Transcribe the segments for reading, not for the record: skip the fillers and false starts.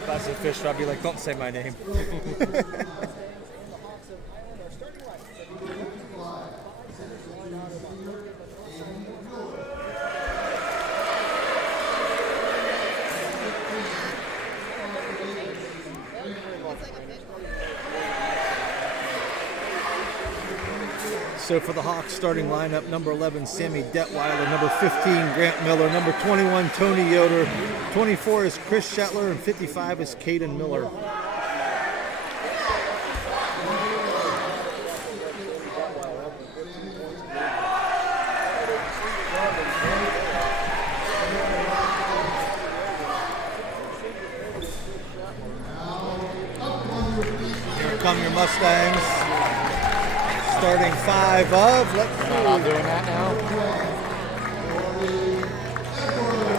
If I said Fisher, I'd be like, don't say my name. So for the Hawks starting lineup, number 11, Sammy Detweiler, number 15, Grant Miller, number 21, Tony Yoder, 24 is Chris Shetler, and 55 is Caden Miller. Here come your Mustangs. Starting five of, let's see. I'm doing that now.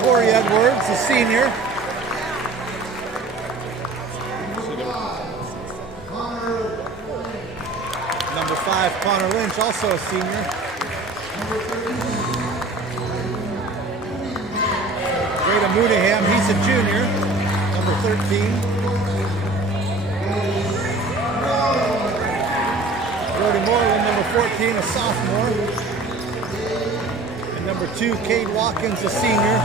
Corey Edwards, a senior. Number 5, Connor Lynch, also a senior. Greta Moonaham, he's a junior. Number 13. Brody Moreland, number 14, a sophomore. And number 2, Cade Watkins, a senior.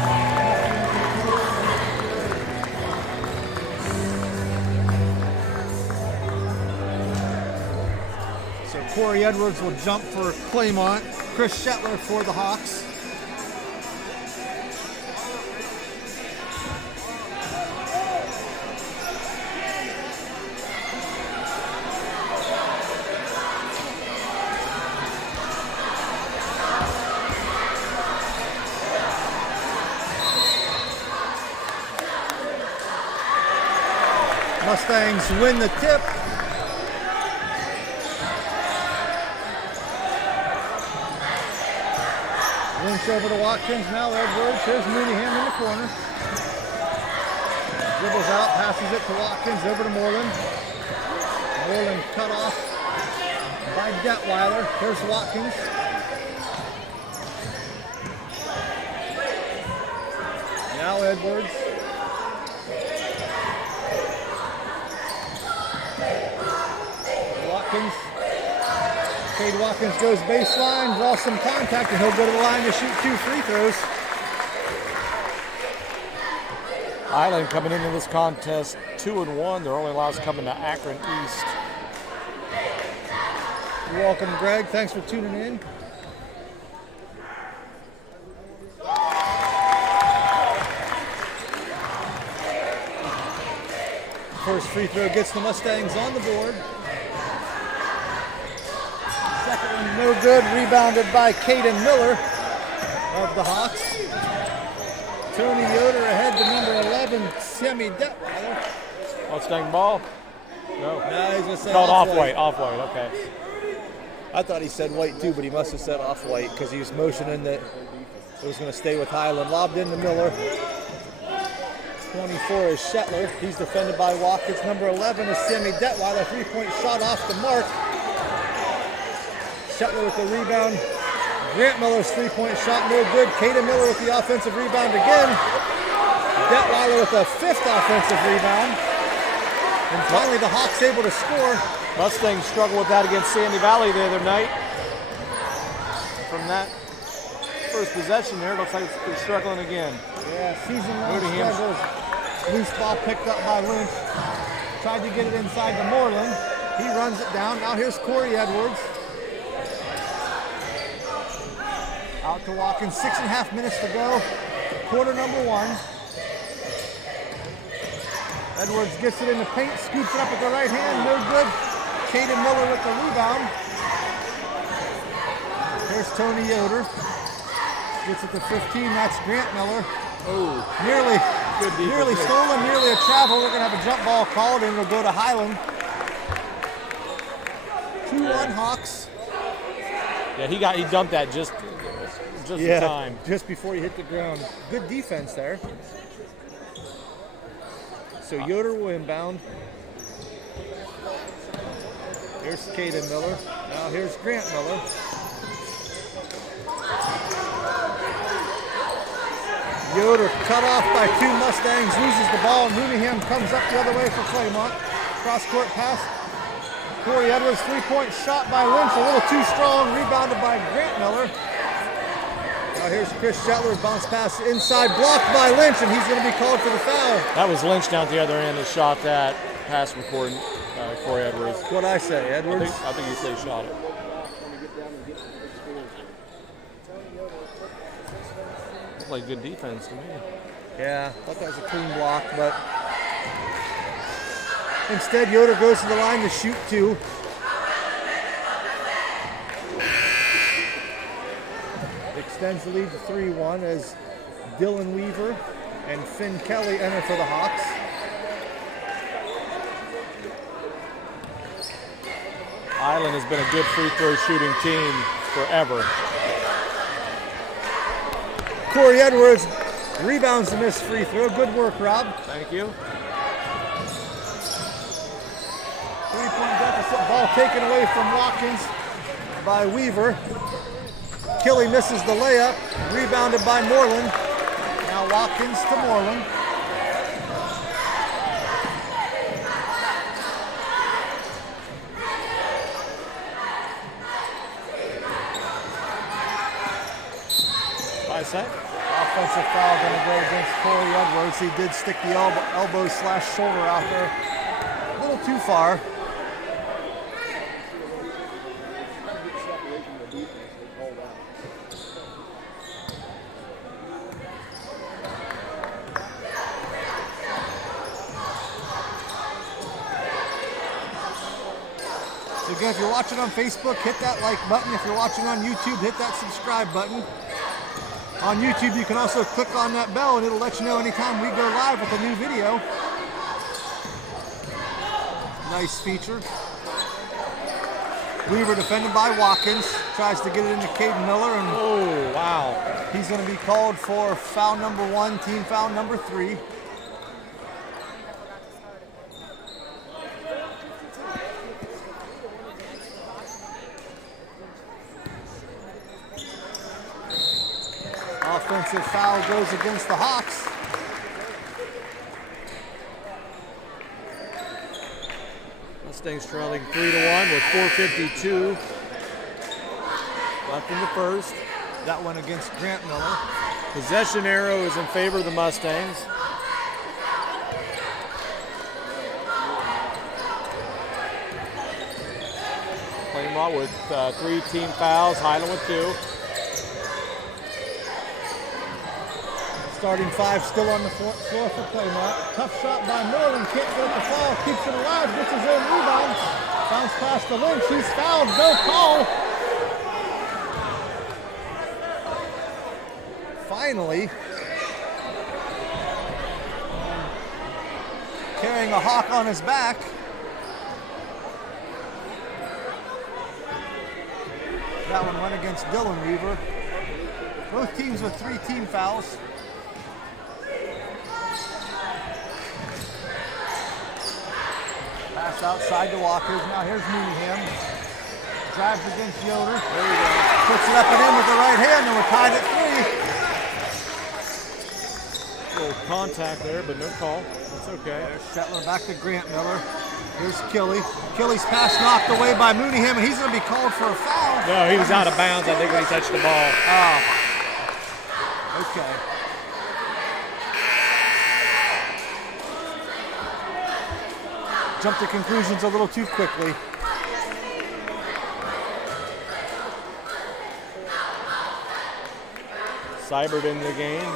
So Corey Edwards will jump for Claymont. Chris Shetler for the Hawks. Mustangs win the tip. Lynch over to Watkins, now Edwards. Here's Mooneyham in the corner. Dribbles out, passes it to Watkins, over to Moreland. Moreland cut off by Detweiler. Here's Watkins. Now Edwards. Cade Watkins goes baseline, draws some contact, and he'll go to the line to shoot 2 free throws. Hiland coming into this contest 2-1. Their only loss coming to Akron East. You're welcome, Greg. Thanks for tuning in. First free throw gets the Mustangs on the board. Second one no good, rebounded by Caden Miller of the Hawks. Tony Yoder ahead to number 11, Sammy Detweiler. Mustang ball? No. No, he's going to say called off-white. Off-white, okay. I thought he said white too, but he must have said off-white because he was motioning that it was going to stay with Hiland. Lobbed into Miller. 24 is Shetler. He's defended by Watkins. Number 11 is Sammy Detweiler. 3-point shot off the mark. Shetler with the rebound. Grant Miller's 3-point shot, no good. Caden Miller with the offensive rebound again. Detweiler with a 5th offensive rebound. And finally the Hawks able to score. Mustangs struggled with that against Sandy Valley the other night. From that first possession there, looks like they're struggling again. Yeah, season-long struggles. Loose ball picked up by Lynch. Tried to get it inside to Moreland. He runs it down. Now here's Corey Edwards. Out to Watkins, 6.5 minutes to go. Quarter number 1. Edwards gets it in the paint, scoops it up with the right hand, no good. Caden Miller with the rebound. Here's Tony Yoder. Gets it to 15, that's Grant Miller. Oh, Nearly stolen, nearly a travel. We're gonna have a jump ball called and it'll go to Hiland. 2-1 Hawks. Yeah, he dumped that just in time. Just before he hit the ground. Good defense there. So Yoder will inbound. Here's Caden Miller. Now here's Grant Miller. Yoder cut off by 2 Mustangs, loses the ball. Mooneyham comes up the other way for Claymont. Cross-court pass. Corey Edwards, 3-point shot by Lynch, a little too strong, rebounded by Grant Miller. Now here's Chris Shetler's bounce pass inside, blocked by Lynch, and he's going to be called for the foul. That was Lynch down at the other end that shot that pass from Corey Edwards. What'd I say, Edwards? I think you said shot it. Looked like good defense to me. Yeah, thought that was a clean block, but instead Yoder goes to the line to shoot 2. Extends the lead to 3-1 as Dylan Weaver and Finn Kelly enter for the Hawks. Hiland has been a good free throw shooting team forever. Corey Edwards rebounds the missed free throw. Good work, Rob. Thank you. 3-point deficit. Ball taken away from Watkins by Weaver. Kelly misses the layup. Rebounded by Moreland. Now Watkins to Moreland. Set. Offensive foul going to go against Corey Edwards. He did stick the elbow/shoulder out there. A little too far. So again, if you're watching on Facebook, hit that like button. If you're watching on YouTube, hit that subscribe button. On YouTube, you can also click on that bell and it'll let you know anytime we go live with a new video. Nice feature. Weaver defended by Watkins. Tries to get it into Caden Miller. And oh, wow. He's going to be called for foul number 1, team foul number 3. Offensive foul goes against the Hawks. Mustangs trailing 3-1 with 4:52 left in the first. That one against Grant Miller. Possession arrow is in favor of the Mustangs. Claymont with 3 team fouls, Hiland with 2. Starting 5 still on the floor for Claymont. Tough shot by Moreland, can't get the foul, keeps it alive, gets his own rebound. Bounce pass to Lynch, he's fouled, no call. Finally, carrying a Hawk on his back. That one went against Dylan Weaver. Both teams with 3 team fouls. Pass outside to Walkers. Now here's Mooneyham. Drives against Yoder. There we go. Puts it up and in with the right hand, and we're tied at 3. Little contact there, but no call. That's okay. There's Shetler back to Grant Miller. Here's Kelly. Kelly's pass knocked away by Mooneyham, and he's going to be called for a foul. No, he was out of bounds, I think, when he touched the ball. Oh. Okay. Jumped to conclusions a little too quickly. Seibert in the game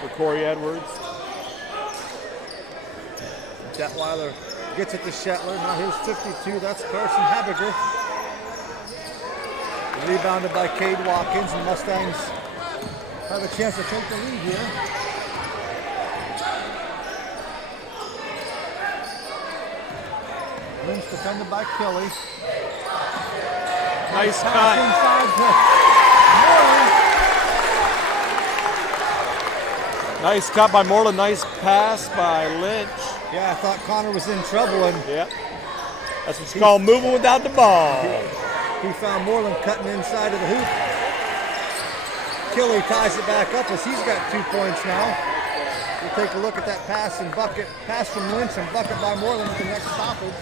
for Corey Edwards. Detweiler gets it to Shetler. Now here's 52. That's Carson Habiger. Rebounded by Cade Watkins, and Mustangs have a chance to take the lead here. Lynch defended by Kelly. Nice Pass cut. inside to Moreland. Nice cut by Moreland. Nice pass by Lynch. Yeah, I thought Connor was in trouble, and Yep. That's what you call moving without the ball. he found Moreland cutting inside of the hoop. Kelly ties it back up as he's got 2 points now. We'll take a look at that pass and bucket. Pass from Lynch and bucket by Moreland at the next stoppage.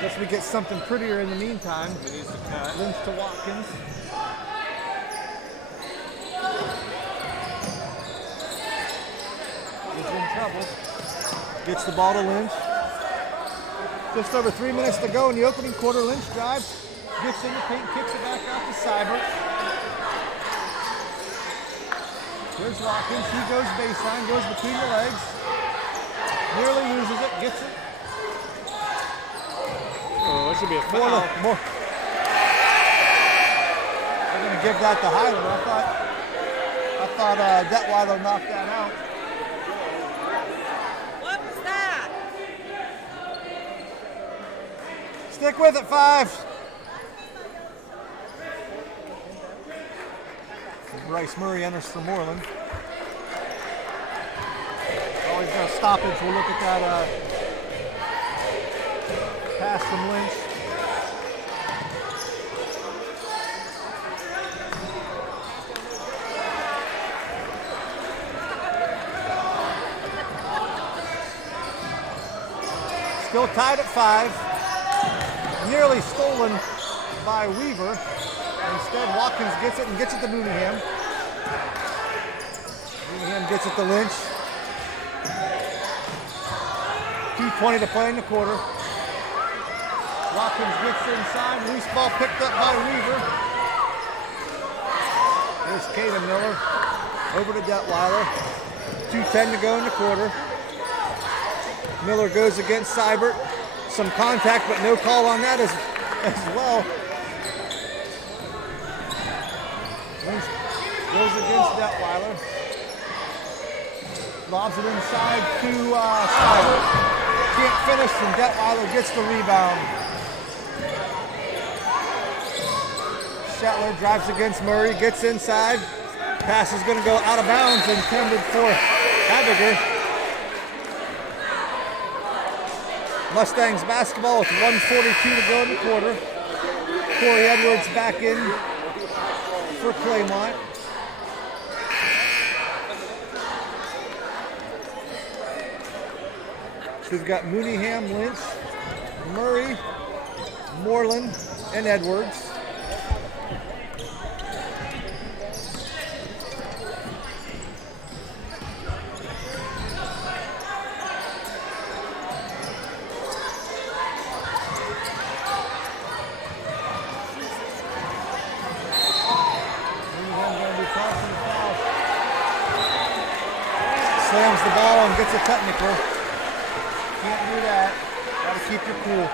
Guess we get something prettier in the meantime. Lynch to Watkins. He's in trouble. Gets the ball to Lynch. Just over 3 minutes to go in the opening quarter. Lynch drives, gets in the paint, kicks it back out to Seibert. Here's Watkins. He goes baseline, goes between the legs. Nearly loses it, gets it. Oh, that should be a foul. More. They're going to give that to Hiland. I thought Detweiler knocked that out. What was that? Stick with it, 5. Bryce Murray enters for Moreland. Always got a stoppage. We'll look at that pass from Lynch. Still tied at 5. Nearly stolen by Weaver. Instead, Watkins gets it and gets it to Mooneyham. Mooneyham gets it to Lynch. 2:20 to play in the quarter. Watkins gets inside. Loose ball picked up by Weaver. There's Caden Miller. Over to Detweiler. 2:10 to go in the quarter. Miller goes against Seibert. Some contact, but no call on that as well. Lynch goes against Detweiler. Lobs it inside to Seibert. Can't finish, and Detweiler gets the rebound. Shetler drives against Murray, gets inside. Pass is going to go out of bounds, intended for Habiger. Mustangs basketball with 1:42 to go in the quarter. Corey Edwards back in for Claymont. So we've got Mooneyham, Lynch, Murray, Moreland, and Edwards. Slams the ball and gets a technical. Can't do that. Gotta keep your cool.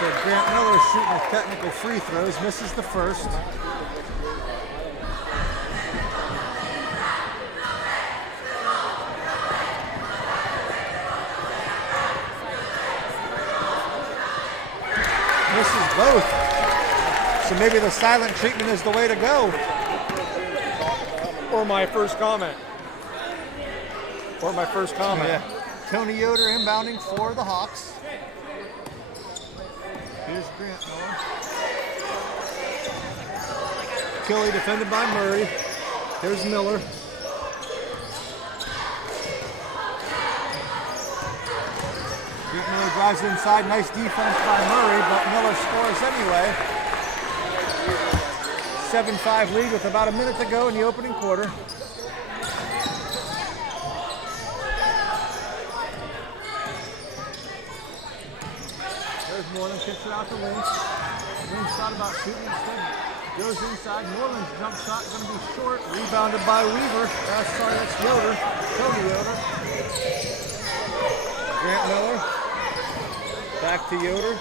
So Grant Miller shooting with technical free throws, misses the first. Misses both. So maybe the silent treatment is the way to go. Or my first comment. Yeah. Tony Yoder inbounding for the Hawks. Here's Grant Miller. Killy, defended by Murray. Here's Miller. Grant Miller drives inside. Nice defense by Murray, but Miller scores anyway. 7-5 lead with about a minute to go in the opening quarter. There's Moreland, kicks it out to Lynch. Lynch thought about shooting, instead goes inside. Moreland's jump shot going to be short. Rebounded by Weaver. That's Yoder. Tony Yoder. Grant Miller. Back to Yoder.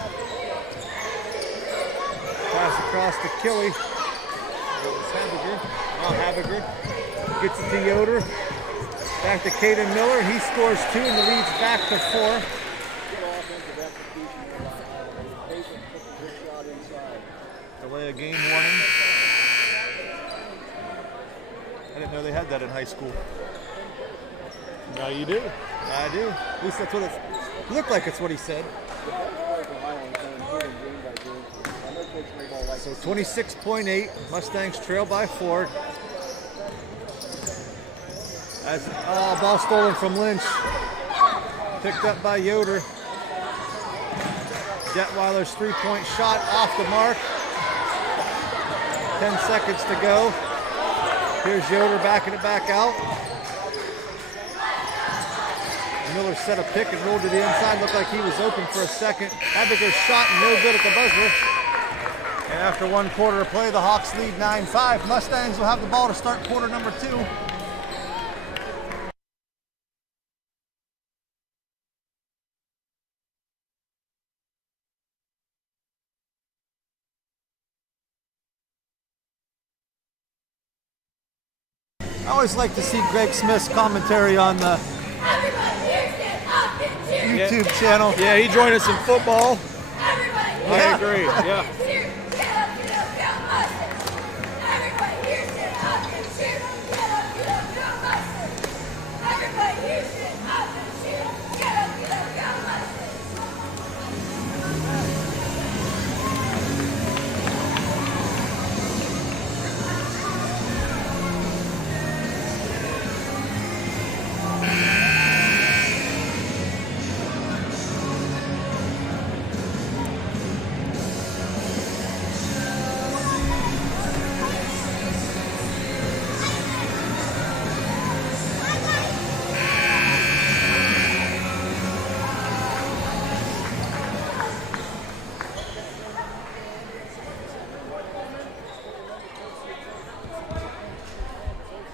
Pass across to Killy. Habiger. Gets it to Yoder. Back to Caden Miller. He scores 2 and the lead's back to 4. Delay a game warning. I didn't know they had that in high school. Now you do. I do. At least that's what it looked like. It's what he said. So 26.8. Mustangs trail by 4. As ball stolen from Lynch. Picked up by Yoder. Detweiler's 3-point shot off the mark. 10 seconds to go. Here's Yoder backing it back out. Miller set a pick and rolled to the inside. Looked like he was open for a second. Habiger's shot no good at the buzzer. And after 1 quarter of play, the Hawks lead 9-5. Mustangs will have the ball to start quarter number 2. I always like to see Greg Smith's commentary on the YouTube channel. Yeah, he joined us in football. I agree. Yeah.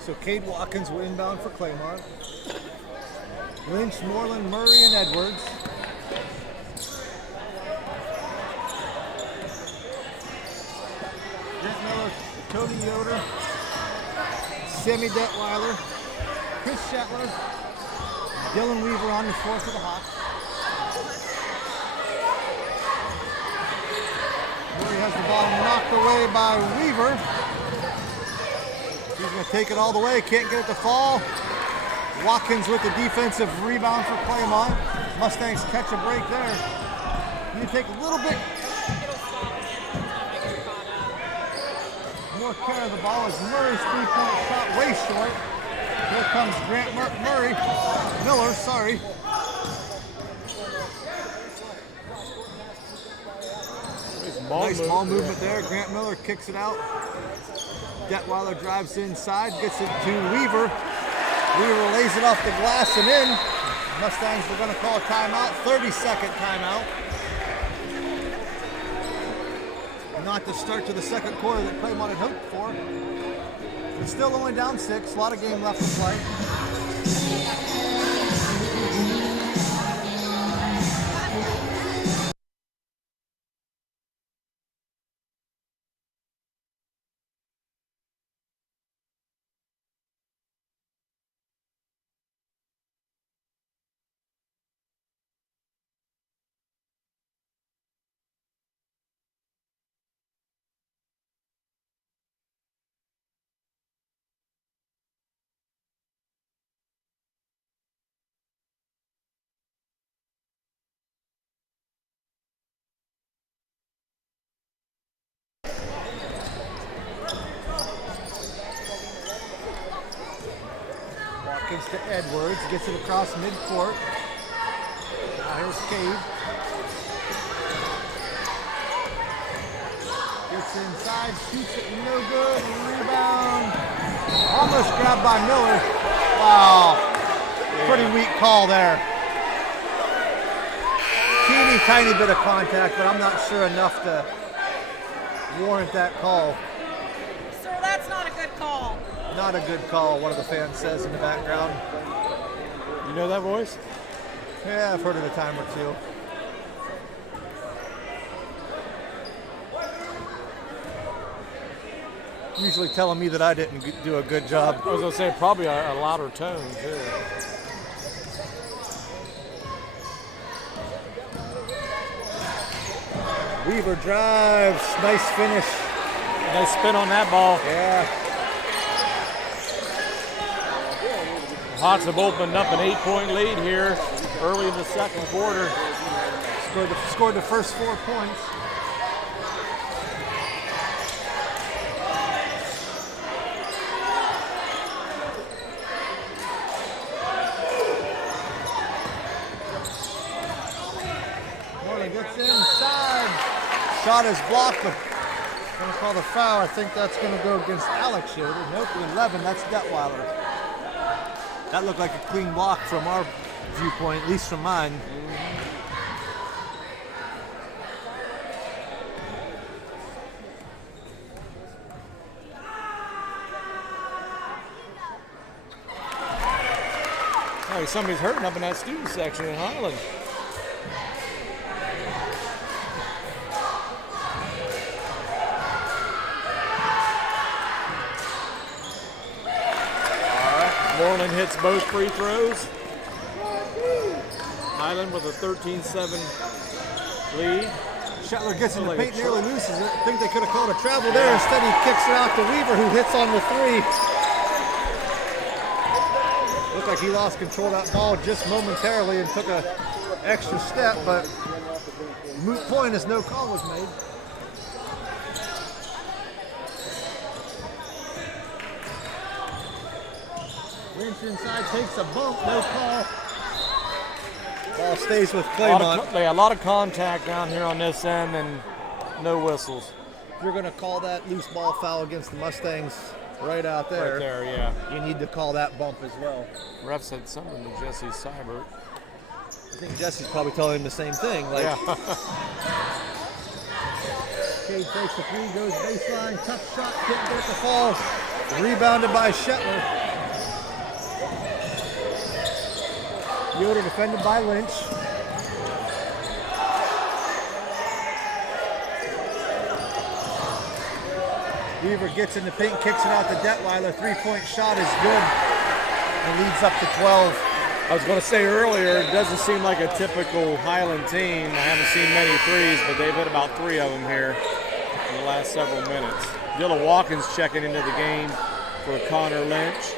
So Cade Watkins will inbound for Claymont. Lynch, Moreland, Murray, and Edwards. Grant Miller, Tony Yoder, Sammy Detweiler, Chris Shetler, Dylan Weaver on the floor for the Hawks. Murray has the ball knocked away by Weaver. He's going to take it all the way, can't get it to fall. Watkins with the defensive rebound for Claymont. Mustangs catch a break there. You take a little bit more care of the ball as Murray's 3-point shot way short. Here comes Grant Miller, sorry. Nice ball movement there. Grant Miller kicks it out. Detweiler drives inside, gets it to Weaver. Weaver lays it off the glass and in. Mustangs were going to call a timeout, 30-second timeout. Not the start to the second quarter that Claymont had hoped for. But still only down 6, a lot of game left to play. seconds to Edwards. Gets it across midcourt. Now here's Cade. Gets inside, shoots it, no good. Rebound. Almost grabbed by Miller. Wow. Pretty weak call there. Teeny tiny bit of contact, but I'm not sure enough to warrant that call. Sir, that's not a good call. Not a good call, one of the fans says in the background. You know that voice? Yeah, I've heard it a time or two. Usually telling me that I didn't do a good job. I was going to say probably a louder tone, too. Weaver drives, nice finish. Nice spin on that ball. Yeah. The Hawks have opened up an 8-point lead here early in the second quarter. Scored the first 4 points. Morley gets inside. Shot is blocked, but going to call the foul. I think that's going to go against Alex Yoder. Nope, 11, that's Detweiler. That looked like a clean block from our viewpoint, at least from mine. Hey, somebody's hurting up in that student section in Hiland. Moreland hits both free throws. Hiland with a 13-7 lead. Shetler gets in the paint, nearly loses it. I think they could have called a travel there. Instead, he kicks it out to Weaver, who hits on the three. Looked like he lost control of that ball just momentarily and took an extra step, but moot point as no call was made. Lynch inside, takes a bump, no call. Ball stays with Claymont. A lot of contact down here on this end and no whistles. If you're going to call that loose ball foul against the Mustangs right out there, Right there, yeah. you need to call that bump as well. Ref said something to Jesse Seibert. I think Jesse's probably telling him the same thing. Like, Yeah. Cade takes the three, goes baseline, tough shot, couldn't get it to fall. Rebounded by Shetler. Yoder defended by Lynch. Weaver gets in the paint, kicks it out to Detweiler. Three-point shot is good and leads up to 12. I was going to say earlier, it doesn't seem like a typical Hiland team. I haven't seen many threes, but they've hit about 3 of them here in the last several minutes. Dylan Watkins checking into the game for Connor Lynch.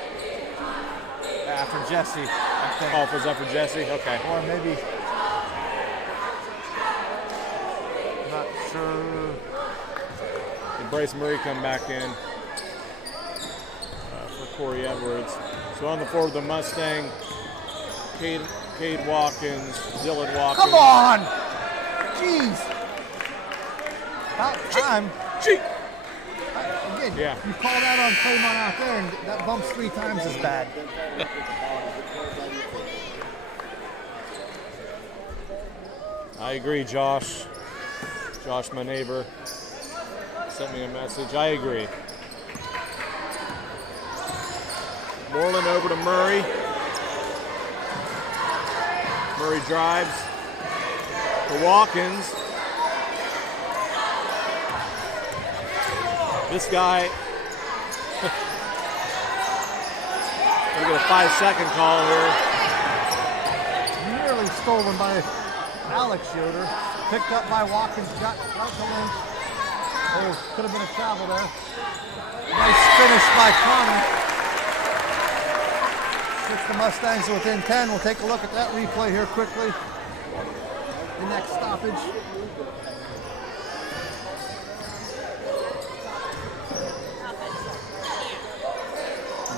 For Jesse, I think. Oh, was that for Jesse? Okay. Or maybe, not sure. And Bryce Murray come back in for Corey Edwards. So on the floor with the Mustang, Cade Watkins, Dylan Watkins. Come on! Jeez! About time. Again, Yeah. you call that on Claymont out there, and that bumps 3 times as bad. I agree, Josh. Josh, my neighbor, sent me a message. I agree. Moreland over to Murray. Murray drives to Watkins. This guy, we get a 5-second call here. Nearly stolen by Alex Yoder. Picked up by Watkins, got out to Lynch. Oh, could have been a travel there. Nice finish by Connor. Puts the Mustangs within 10. We'll take a look at that replay here quickly. The next stoppage.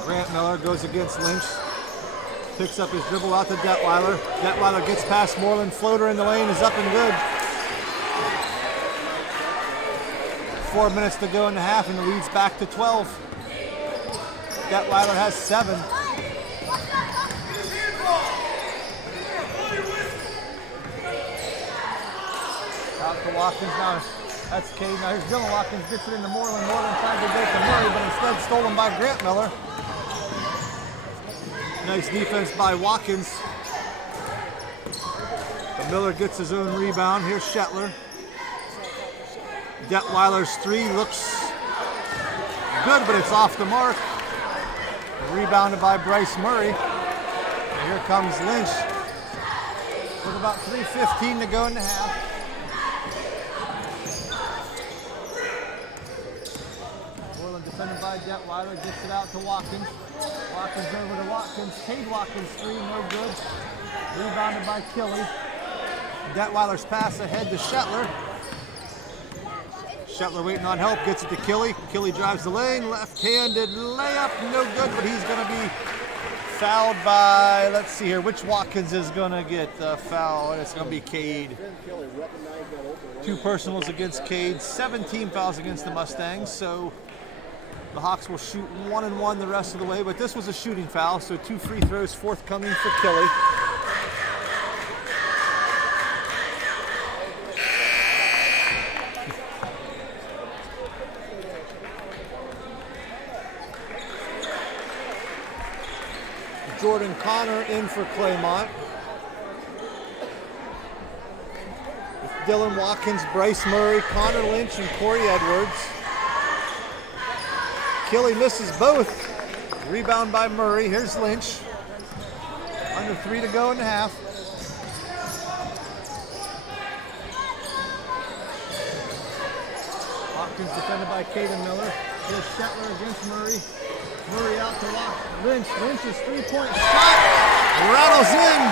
Grant Miller goes against Lynch. Picks up his dribble out to Detweiler. Detweiler gets past Moreland. Floater in the lane is up and good. 4 minutes to go in the half, and the lead's back to 12. Detweiler has 7. Out to Watkins now. That's Cade. Now here's Dylan Watkins, gets it into Moreland. Moreland tries to get to Murray, but instead stolen by Grant Miller. Nice defense by Watkins. But Miller gets his own rebound. Here's Shetler. Detweiler's 3 looks good, but it's off the mark. Rebounded by Bryce Murray. And here comes Lynch with about 3:15 to go in the half. Moreland defended by Detweiler, gets it out to Watkins. Watkins over to Watkins. Cade Watkins 3, no good. Rebounded by Kelly. Detweiler's pass ahead to Shetler. Shetler waiting on help, gets it to Kelly. Kelly drives the lane, left-handed layup, no good, but he's going to be fouled by, let's see here, which Watkins is going to get the foul? And it's going to be Cade. 2 personals against Cade, 17 fouls against the Mustangs, so the Hawks will shoot 1 and 1 the rest of the way, but this was a shooting foul, so 2 free throws forthcoming for Kelly. Jordan Connor in for Claymont. With Dylan Watkins, Bryce Murray, Connor Lynch, and Corey Edwards. Kelly misses both. Rebound by Murray. Here's Lynch. Under 3 to go in the half. Watkins defended by Caden Miller. Here's Shetler against Murray. Murray out to Lynch. Lynch's 3-point shot rattles in.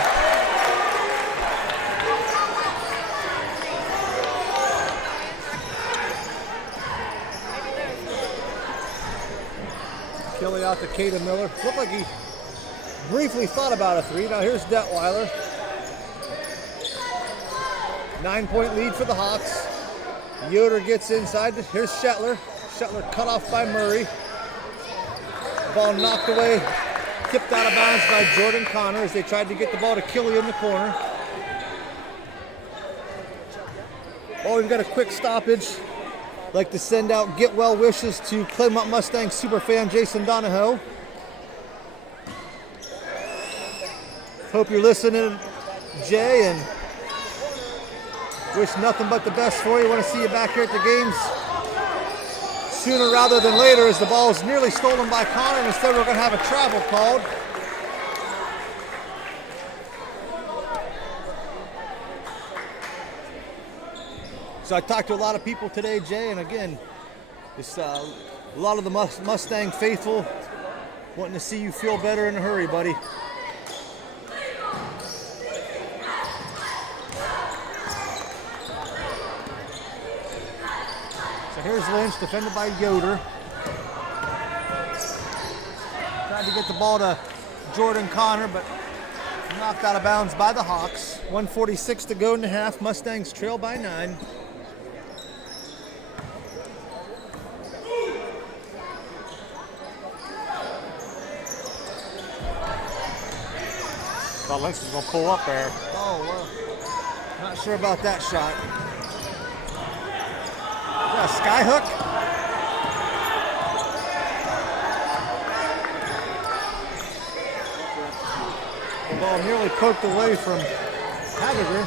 Kelly out to Caden Miller. Looked like he briefly thought about a 3. Now here's Detweiler. 9-point lead for the Hawks. Yoder gets inside. Here's Shetler. Shetler cut off by Murray. Ball knocked away, tipped out of bounds by Jordan Connor as they tried to get the ball to Kelly in the corner. Oh, we've got a quick stoppage. Like to send out get well wishes to Claymont Mustangs superfan Jason Donahoe. Hope you're listening, Jay, and wish nothing but the best for you. Want to see you back here at the games sooner rather than later, as the ball is nearly stolen by Connor, and instead we're going to have a travel called. So I talked to a lot of people today, Jay, and again, just a lot of the Mustang faithful wanting to see you feel better in a hurry, buddy. Here's Lynch, defended by Yoder. Tried to get the ball to Jordan Connor, but knocked out of bounds by the Hawks. 1:46 to go in the half. Mustangs trail by 9. Thought Lynch was going to pull up there. Oh, well, not sure about that shot. A sky hook. The ball nearly poked away from Haggerty.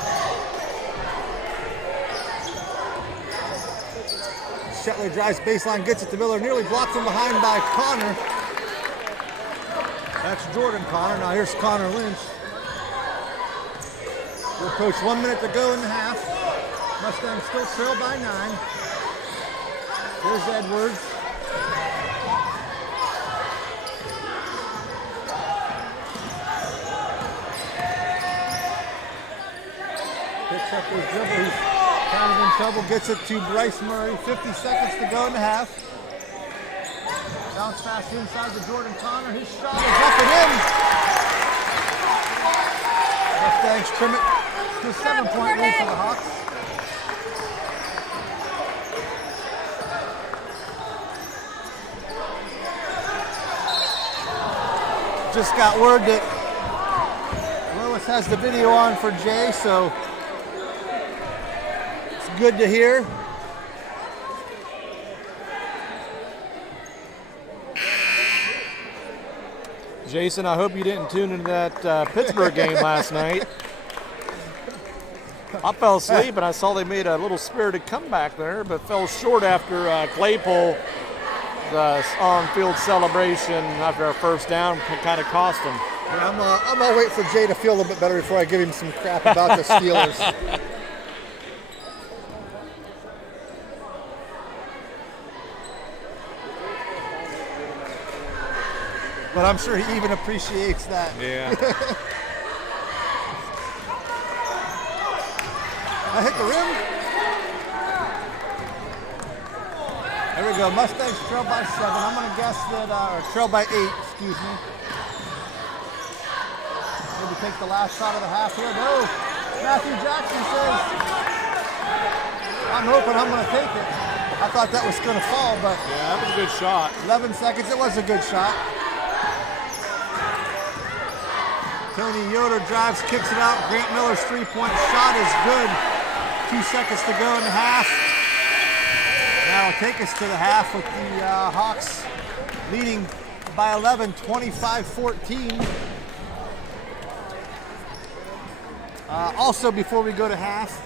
Shetler drives baseline, gets it to Miller, nearly blocked from behind by Connor. That's Jordan Connor. Now here's Connor Lynch. We'll approach 1 minute to go in the half. Mustangs still trail by 9. Here's Edwards. Picks up his dribble. He's kind of in trouble. Gets it to Bryce Murray. 50 seconds to go in the half. Bounce pass inside to Jordan Connor. His shot is up and in. Mustangs trim it to a 7-point lead for the Hawks. Just got word that Lois has the video on for Jay, so it's good to hear. Jason, I hope you didn't tune into that Pittsburgh game last night. I fell asleep and I saw they made a little spirited comeback there, but fell short after Claypool. The on-field celebration after our first down kind of cost him. Yeah, I'm gonna wait for Jay to feel a little bit better before I give him some crap about the Steelers. But I'm sure he even appreciates that. Yeah. I hit the rim. There we go. Mustangs trail by 7. I'm going to guess that, or trail by 8, excuse me. Maybe take the last shot of the half here. No. Matthew Jackson says, I'm hoping I'm going to take it. I thought that was going to fall, but. Yeah, that was a good shot. 11 seconds. It was a good shot. Tony Yoder drives, kicks it out. Grant Miller's 3-point shot is good. 2 seconds to go in the half. Now it'll take us to the half with the Hawks leading by 11, 25-14. Also, before we go to half,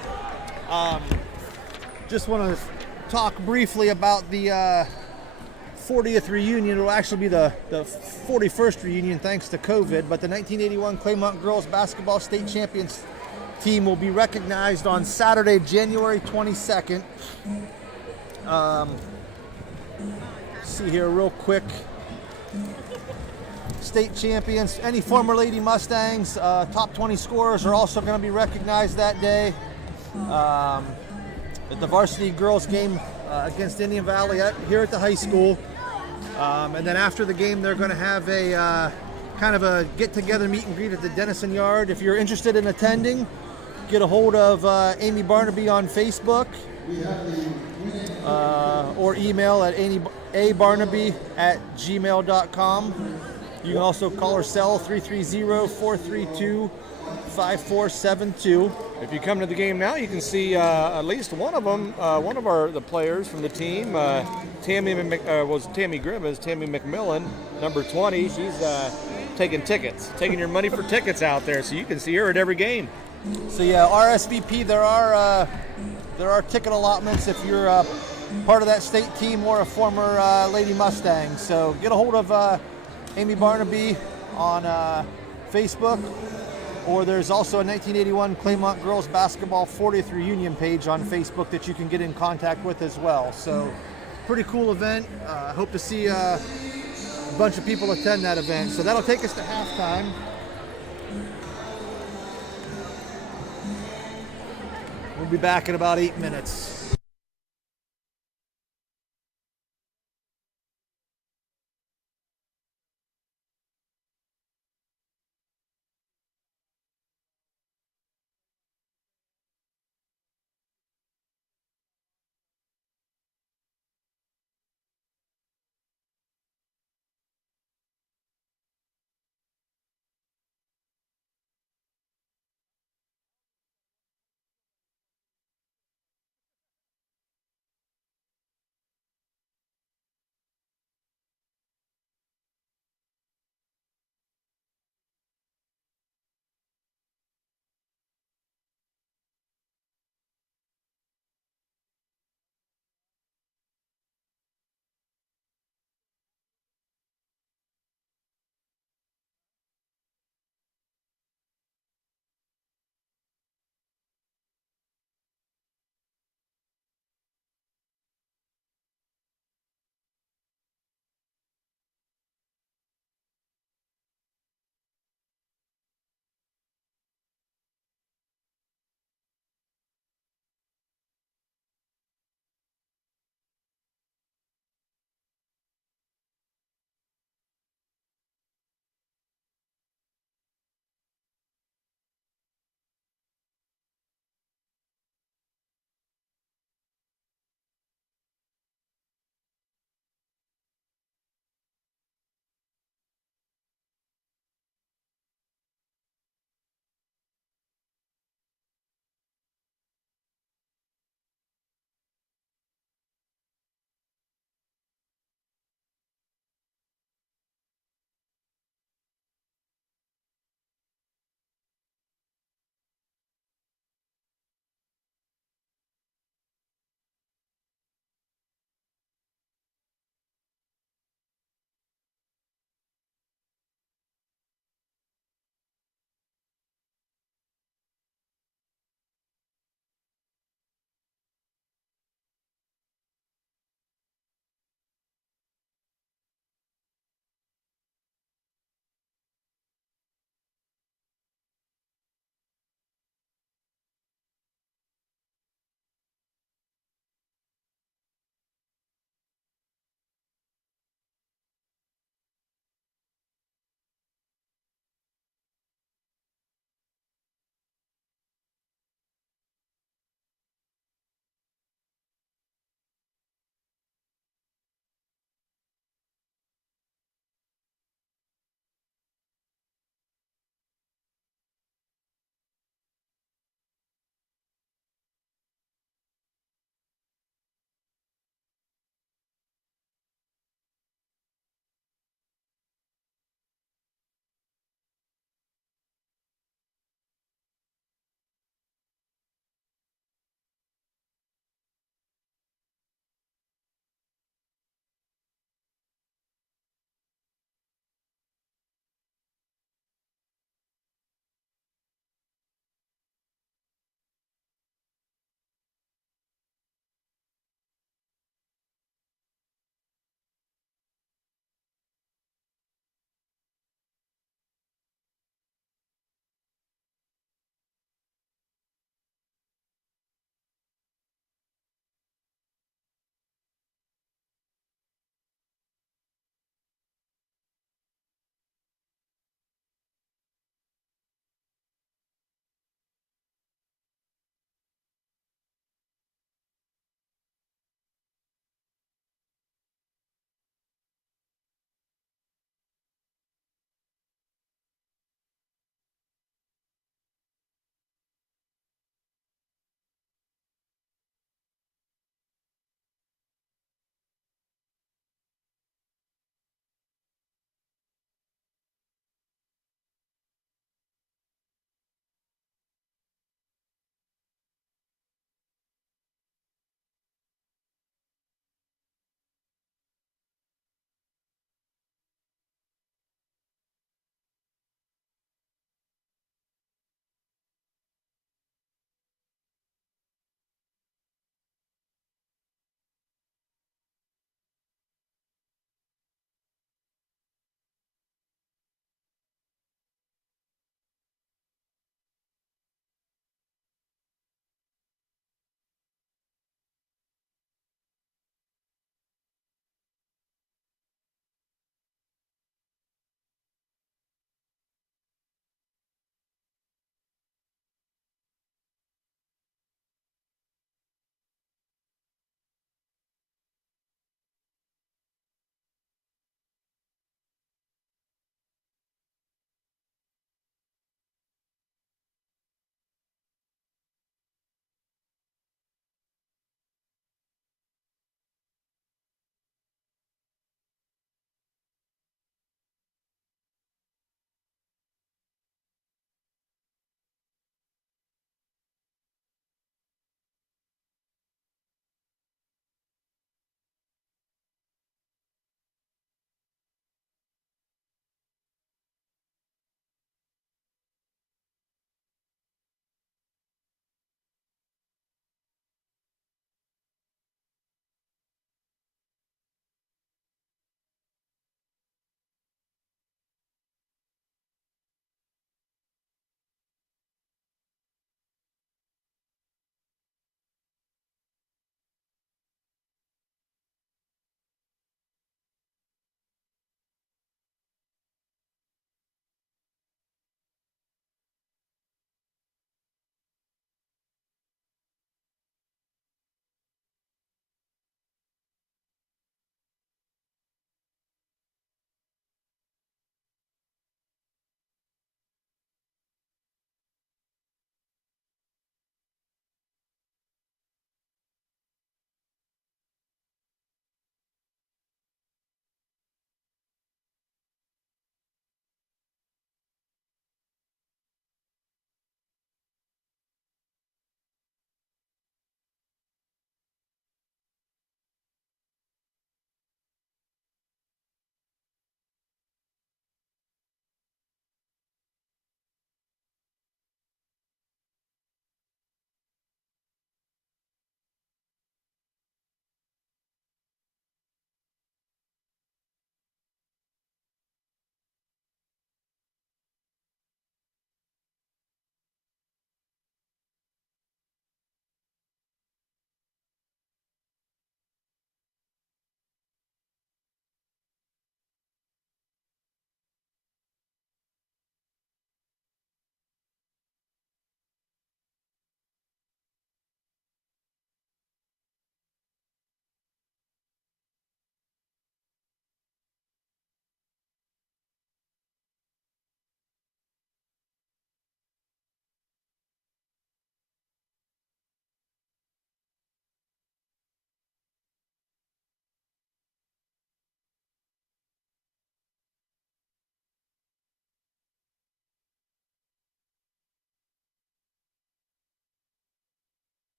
just want to talk briefly about the 40th reunion. It'll actually be the 41st reunion thanks to COVID, but the 1981 Claymont girls basketball state champions team will be recognized on Saturday, January 22nd. See here real quick. State champions, any former Lady Mustangs, top 20 scorers are also going to be recognized that day. At the varsity girls game against Indian Valley here at the high school. And then after the game, they're going to have a kind of a get-together meet and greet at the Dennison Yard. If you're interested in attending, get a hold of Amy Barnaby on Facebook or email at abarnaby@gmail.com. You can also call or cell 330-432-5472. If you come to the game now, you can see at least one of them, one of the players from the team, Tammy Gribbs, Tammy McMillan, number 20. She's taking your money for tickets out there, so you can see her at every game. So yeah, RSVP. There are ticket allotments if you're part of that state team or a former Lady Mustang. So get a hold of Amy Barnaby on Facebook. Or there's also a 1981 Claymont Girls Basketball 40th Reunion page on Facebook that you can get in contact with as well. So, pretty cool event. Hope to see a bunch of people attend that event. So that'll take us to halftime. We'll be back in about 8 minutes.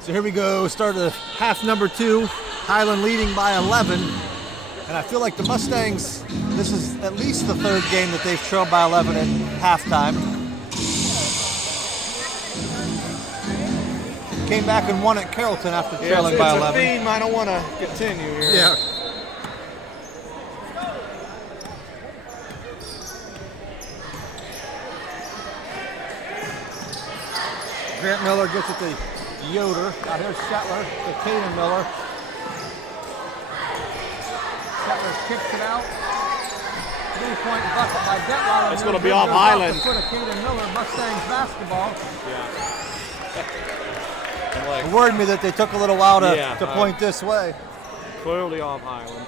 So here we go, start of half number 2. Hiland leading by 11. And I feel like the Mustangs, this is at least the third game that they've trailed by 11 at halftime. Came back and won at Carrollton after trailing by 11. It's a theme I don't want to continue here. Yeah. Grant Miller gets it to Yoder. Now here's Shetler to Caden Miller. Shetler kicks it out. 3-point bucket by Detweiler. It's going to be off Hiland. Off the foot of Caden Miller, Mustangs basketball. Yeah. It worried me that they took a little while to Yeah, point this way. Clearly off Hiland.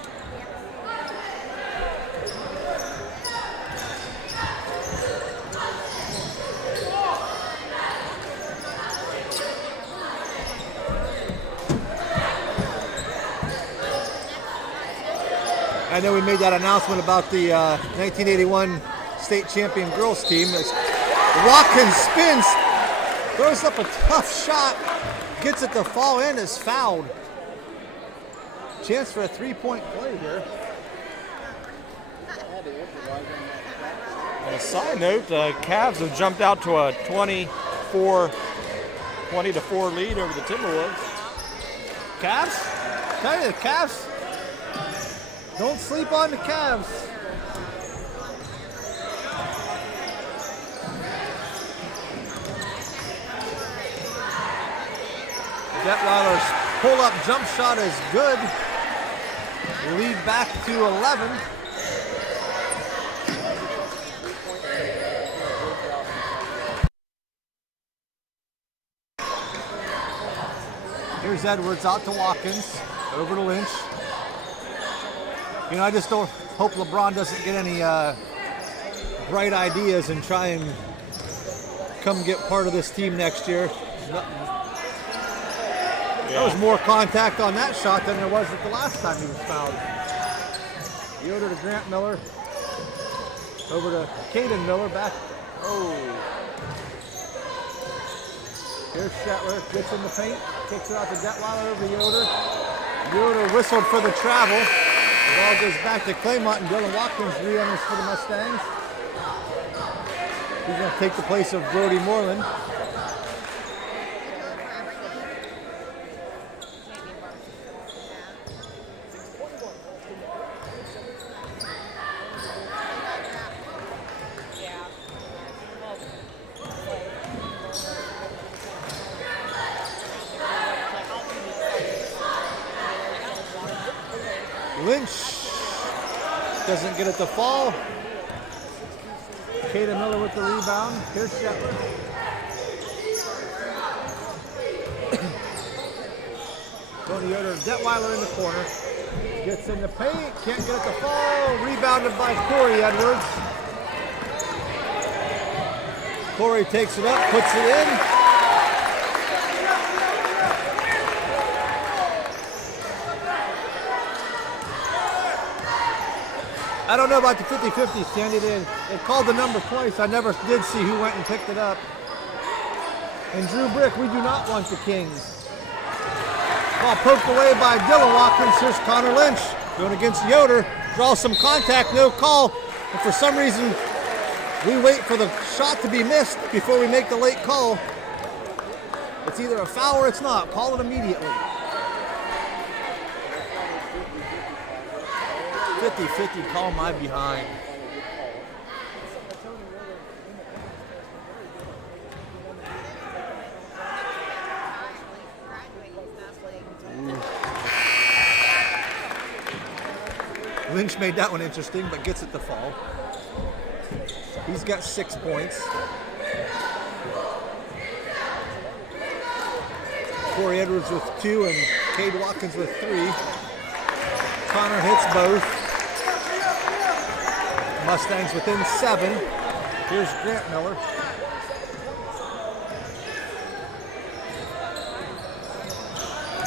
I know we made that announcement about the 1981 state champion girls team. As Watkins spins, throws up a tough shot, gets it to fall in, is fouled. Chance for a 3-point play here. On a side note, the Cavs have jumped out to a 20 to 4 lead over the Timberwolves. Cavs? Tell you, the Cavs. Don't sleep on the Cavs. Detweiler's pull-up jump shot is good. Lead back to 11. Here's Edwards out to Watkins, over to Lynch. You know, I just don't hope LeBron doesn't get any bright ideas and try and come get part of this team next year. There was more contact on that shot than there was at the last time he was fouled. Yoder to Grant Miller. Over to Caden Miller, back. Oh. Here's Shetler, gets in the paint, kicks it out to Detweiler over to Yoder. Yoder whistled for the travel. The ball goes back to Claymont, and Dylan Watkins re-enters for the Mustangs. He's going to take the place of Brody Moreland. Lynch doesn't get it to fall. Caden Miller with the rebound. Here's Shetler. Tony Yoder, Detweiler in the corner. Gets in the paint, can't get it to fall. Rebounded by Corey Edwards. Corey takes it up, puts it in. I don't know about the 50-50, Sandy. They called the number twice. I never did see who went and picked it up. And Drew Brick, we do not want the Kings. Ball poked away by Dylan Watkins. Here's Connor Lynch going against Yoder. Draws some contact, no call. And for some reason, we wait for the shot to be missed before we make the late call. It's either a foul or it's not. Call it immediately. 50-50, call my behind. Lynch made that one interesting, but gets it to fall. He's got 6 points. Corey Edwards with 2 and Cade Watkins with 3. Connor hits both. Mustangs within 7. Here's Grant Miller.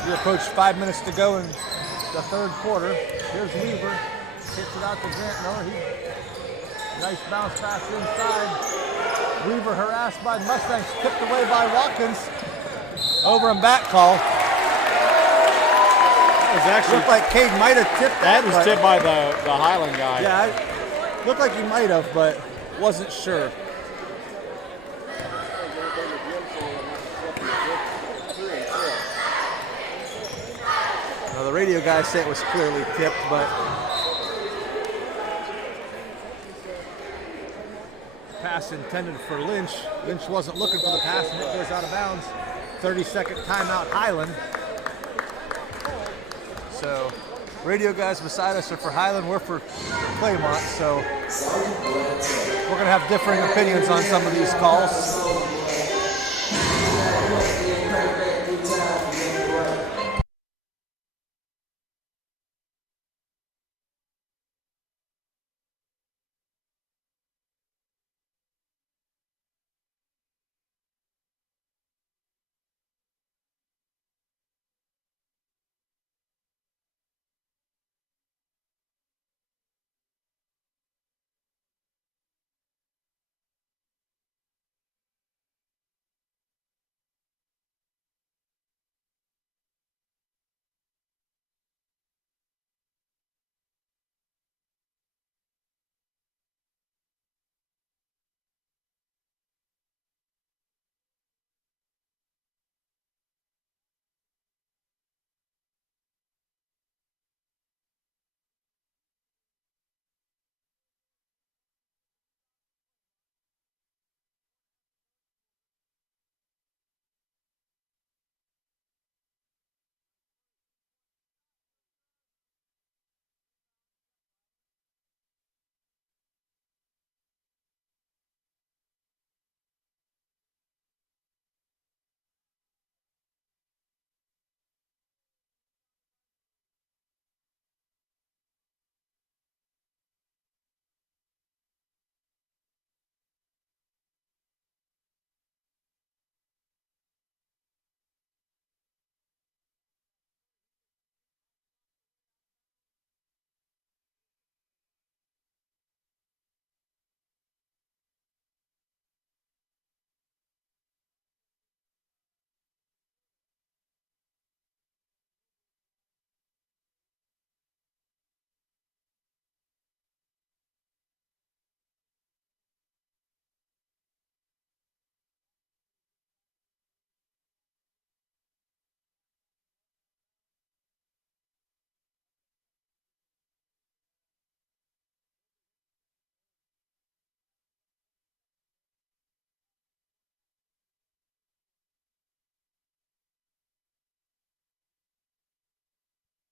We approach 5 minutes to go in the third quarter. Here's Weaver. Kicks it out to Grant Miller. Nice bounce pass inside. Weaver harassed by Mustangs, tipped away by Watkins. Over and back call. That was actually Looked like Cade might have tipped that. that was tipped by the Hiland guy. Yeah, looked like he might have, but wasn't sure. Now, the radio guy said it was clearly tipped, but pass intended for Lynch. Lynch wasn't looking for the pass, and it goes out of bounds. 30-second timeout, Hiland. So, radio guys beside us are for Hiland, we're for Claymont, so we're going to have differing opinions on some of these calls.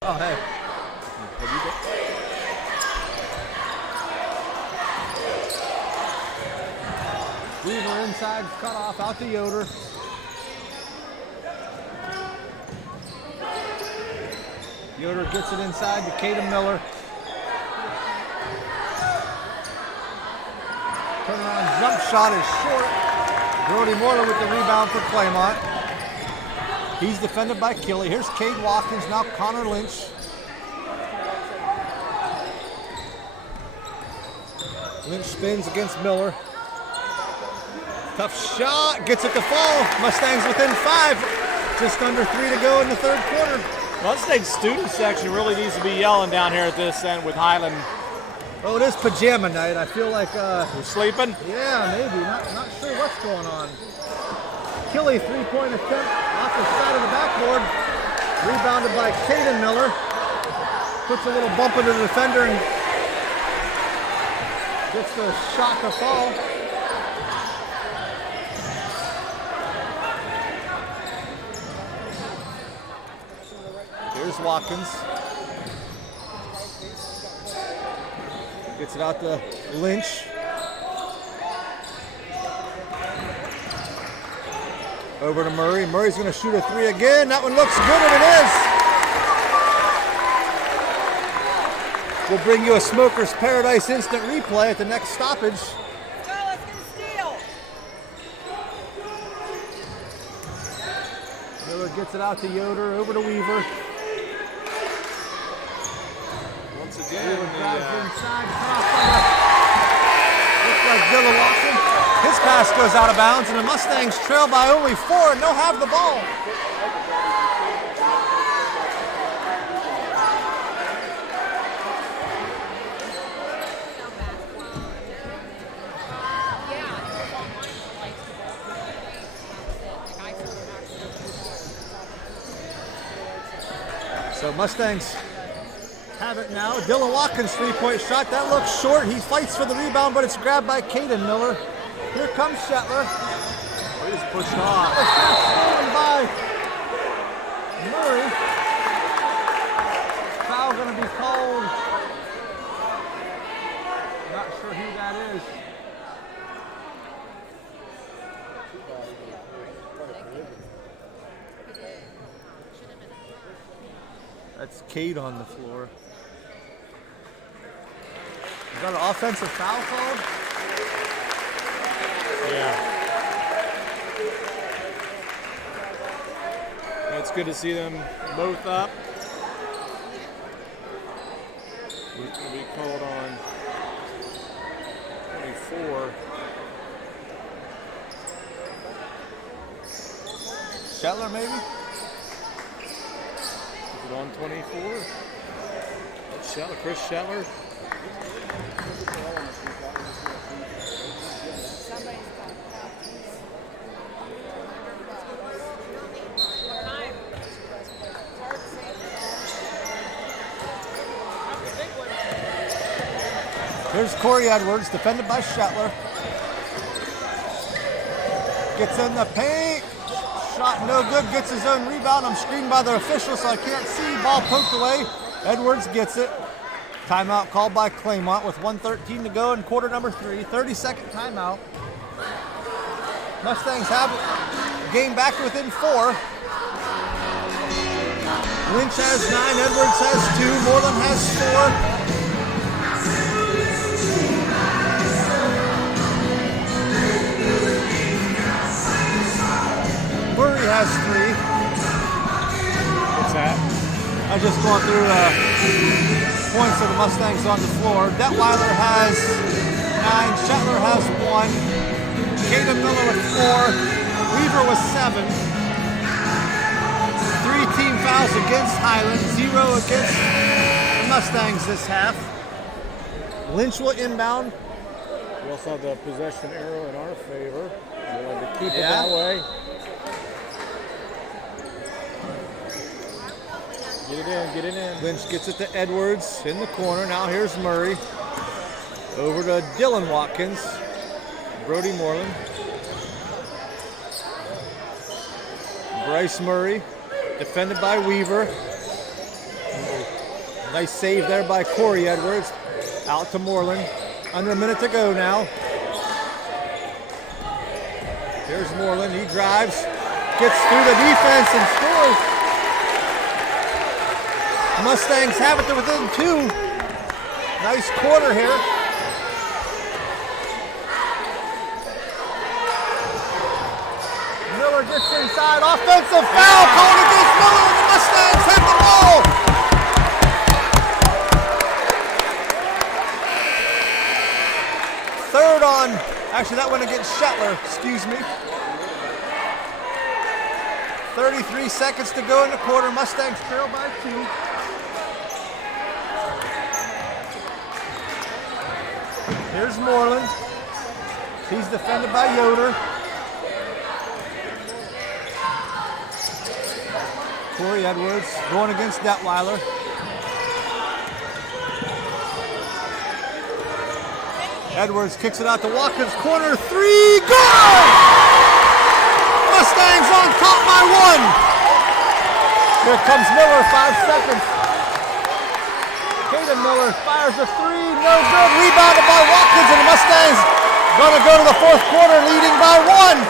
Oh, hey. Weaver inside, cut off, out to Yoder. Yoder gets it inside to Caden Miller. Turnaround jump shot is short. Brody Moreland with the rebound for Claymont. He's defended by Kelly. Here's Cade Watkins, now Connor Lynch. Lynch spins against Miller. Tough shot, gets it to fall. Mustangs within 5. Just under 3 to go in the third quarter. Mustang student section really needs to be yelling down here at this end with Hiland. Oh, it is pajama night. I feel like We're sleeping? yeah, maybe. Not sure what's going on. Kelly, 3-point attempt off the side of the backboard. Rebounded by Caden Miller. Puts a little bump into the defender and gets the shot to fall. Here's Watkins. Gets it out to Lynch. Over to Murray. Murray's going to shoot a 3 again. That one looks good, and it is. We'll bring you a Smoker's Paradise instant replay at the next stoppage. Let's go, let's get a steal. Miller gets it out to Yoder. Over to Weaver. Once again, Weaver drives inside. Looks like Dylan Lawson. His His pass goes out of bounds, and the Mustangs trail by only 4, and they'll have the ball. So Mustangs have it now. Dylan Watkins 3-point shot. That looks short. He fights for the rebound, but it's grabbed by Caden Miller. Here comes Shetler. He just pushed off. Stolen by Murray. Foul going to be called. Not sure who that is. That's Cade on the floor. Is that an offensive foul called? Yeah. It's good to see them both up. It's going to be called on 24. Shetler maybe? Is it on 24? That's Shetler, Chris Shetler. Here's Corey Edwards, defended by Shetler. Gets in the paint. Shot no good, gets his own rebound. I'm screened by the official, so I can't see. Ball poked away. Edwards gets it. Timeout called by Claymont with 1:13 to go in quarter number 3. 30-second timeout. Mustangs have it. Game back within 4. Lynch has 9, Edwards has 2, Moreland has 4. Murray has 3. What's that? I just going through points of the Mustangs on the floor. Detweiler has 9. Shetler has 1. Caden Miller with 4. Weaver with 7. 3 team fouls against Hiland. 0 against the Mustangs this half. Lynch will inbound. We also have the possession arrow in our favor. We want to keep it that way. Get it in. Lynch gets it to Edwards in the corner. Now here's Murray. Over to Dylan Watkins. Brody Moreland. Bryce Murray, defended by Weaver. Nice save there by Corey Edwards. Out to Moreland. Under a minute to go now. Here's Moreland. He drives. Gets through the defense and scores. Mustangs have it to within 2. Nice quarter here. Miller gets inside. Offensive foul called against Miller, and the Mustangs have the ball. Third on. Actually, that went against Shetler. Excuse me. 33 seconds to go in the quarter. Mustangs trail by 2. Here's Moreland. He's defended by Yoder. Corey Edwards going against Detweiler. Edwards kicks it out to Watkins. Corner 3. Good! Mustangs on top by 1. Here comes Miller, 5 seconds. Caden Miller fires a 3, no good. Rebounded by Watkins, and the Mustangs going to go to the 4th quarter leading by 1.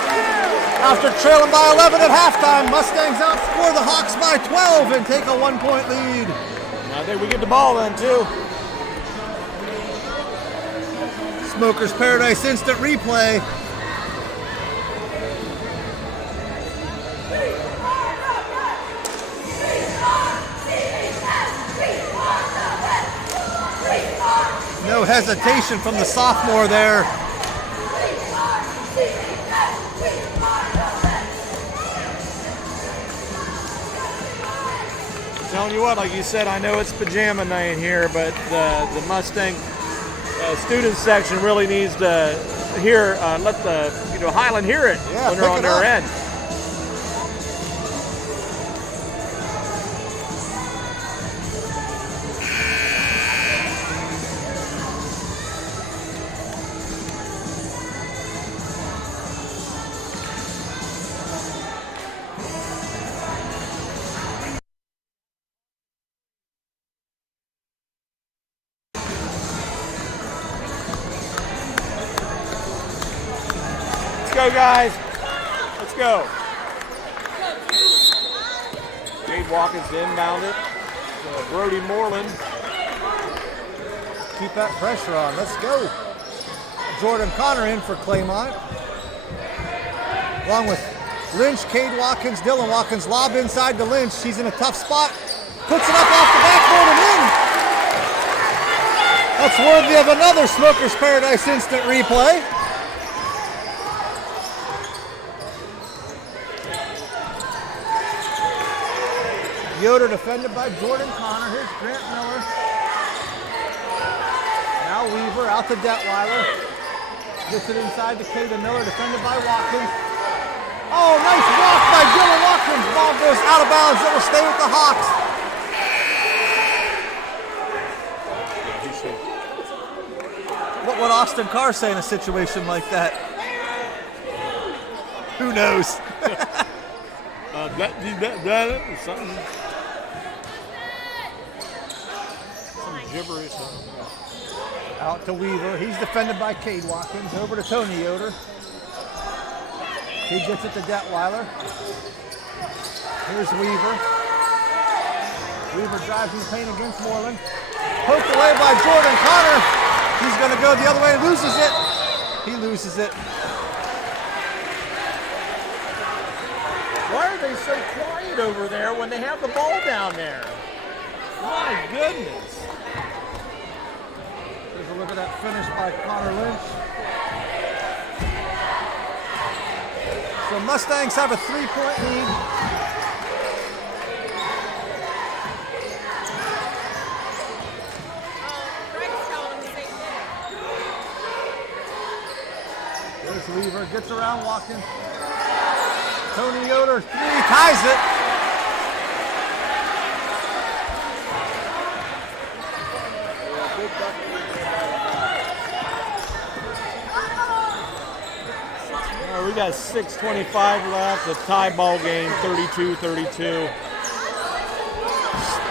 After trailing by 11 at halftime, Mustangs outscore the Hawks by 12 and take a 1-point lead. I think we get the ball then too. Smokers Paradise instant replay. No hesitation from the sophomore there. Telling you what, like you said, I know it's pajama night here, but the Mustang student section really needs to hear, let the Hiland hear it when they're on their end. Let's go, guys. Let's go. Jade Watkins inbound it. Brody Moreland. Keep that pressure on. Let's go. Jordan Connor in for Claymont. Along with Lynch, Cade Watkins, Dylan Watkins. Lob inside to Lynch. He's in a tough spot. Puts it up off the backboard and in. That's worthy of another Smoker's Paradise instant replay. Yoder defended by Jordan Connor. Here's Grant Miller. Now Weaver out to Detweiler. Gets it inside to Caden Miller, defended by Watkins. Oh, nice block by Dylan Watkins. Ball goes out of bounds. It'll stay with the Hawks. What would Austin Carr say in a situation like that? Who knows? Something. Some gibberish. Out to Weaver. He's defended by Cade Watkins. Over to Tony Yoder. He gets it to Detweiler. Here's Weaver. Weaver drives in the paint against Moreland. Poked away by Jordan Connor. He's going to go the other way. Loses it. He loses it. Why are they so quiet over there when they have the ball down there? My goodness. There's a look at that finish by Connor Lynch. So Mustangs have a 3-point lead. Greg's telling him the same thing. There's Weaver, gets around Watkins. Tony Yoder, 3, ties it. We got 6:25 left. The tie ball game, 32-32.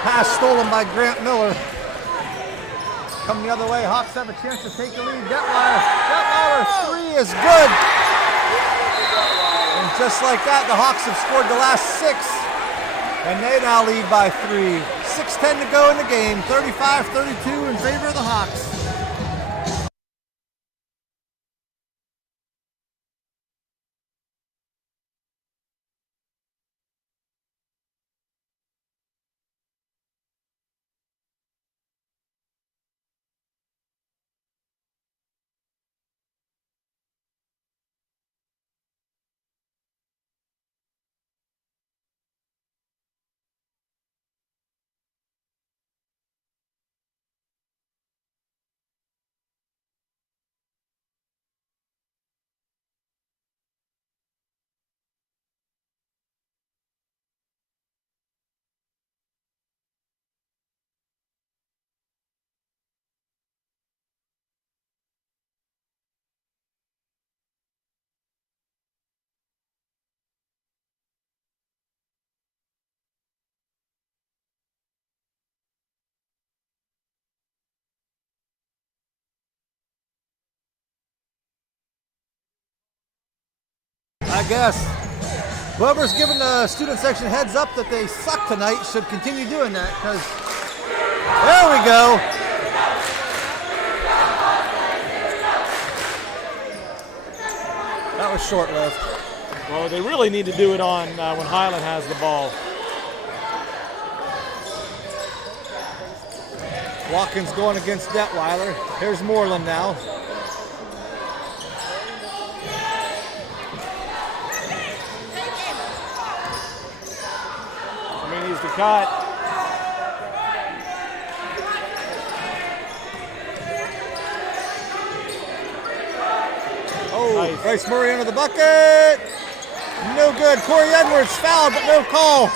Pass stolen by Grant Miller. Come the other way, Hawks have a chance to take the lead. Detweiler, 3 is good. And just like that, the Hawks have scored the last 6. And they now lead by 3. 6:10 to go in the game. 35-32 in favor of the Hawks. I guess whoever's giving the student section heads up that they suck tonight should continue doing that, because there we go. That was short-lived. Well, they really need to do it on when Hiland has the ball. Watkins going against Detweiler. Here's Moreland now. Needs to cut. Nice. Bryce Murray under the bucket. No good. Corey Edwards fouled, but no call.